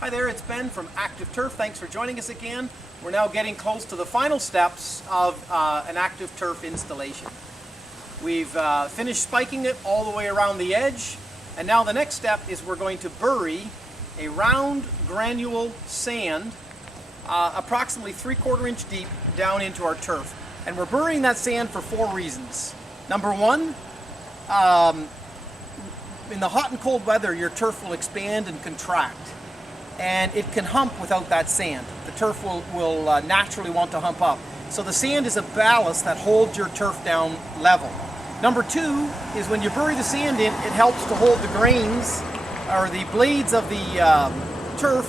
Hi there, it's Ben from Active Turf. Thanks for joining us again. We're now getting close to the final steps of an Active Turf installation. We've finished spiking it all the way around the edge, and now the next step is we're going to bury a round granule sand approximately 3/4 inch deep down into our turf. And we're burying that sand for 4 reasons. Number one, in the hot and cold weather, your turf will expand and contract, and it can hump without that sand. The turf will naturally want to hump up. So the sand is a ballast that holds your turf down level. Number two is when you bury the sand in, it helps to hold the grains or the blades of the turf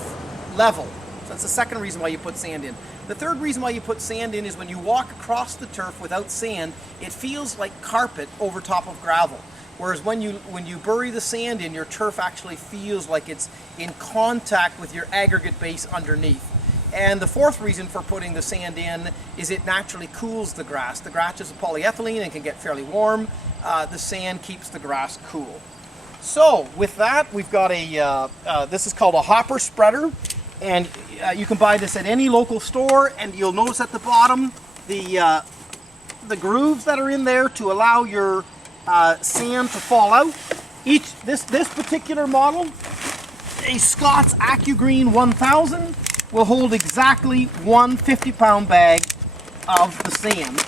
level. So that's the second reason why you put sand in. The third reason why you put sand in is when you walk across the turf without sand, it feels like carpet over top of gravel. Whereas when you bury the sand in, your turf actually feels like it's in contact with your aggregate base underneath. And the fourth reason for putting the sand in is it naturally cools the grass. The grass is polyethylene and can get fairly warm. The sand keeps the grass cool. So with that, we've got this is called a hopper spreader. And you can buy this at any local store, and you'll notice at the bottom the grooves that are in there to allow your sand to fall out. This particular model, a Scott's AccuGreen 1000, will hold exactly one 50-pound bag of the sand.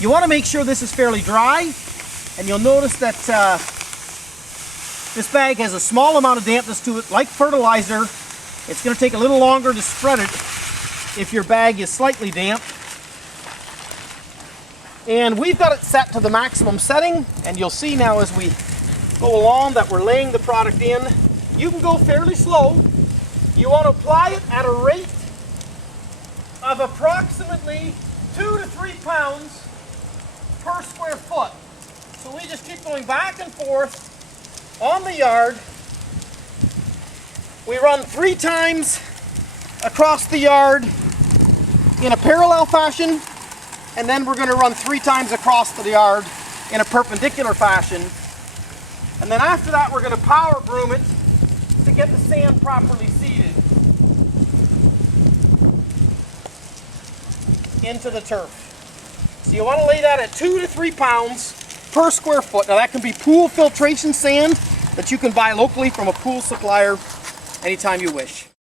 You want to make sure this is fairly dry, and you'll notice that this bag has a small amount of dampness to it, like fertilizer. It's going to take a little longer to spread it if your bag is slightly damp. And we've got it set to the maximum setting, and you'll see now as we go along that we're laying the product in. You can go fairly slow. You want to apply it at a rate of approximately 2 to 3 pounds per square foot. So we just keep going back and forth on the yard. We run 3 times across the yard in a parallel fashion, and then we're going to run 3 times across the yard in a perpendicular fashion. And then after that, we're going to power broom it to get the sand properly seeded into the turf. So you want to lay that at 2 to 3 pounds per square foot. Now that can be pool filtration sand that you can buy locally from a pool supplier anytime you wish.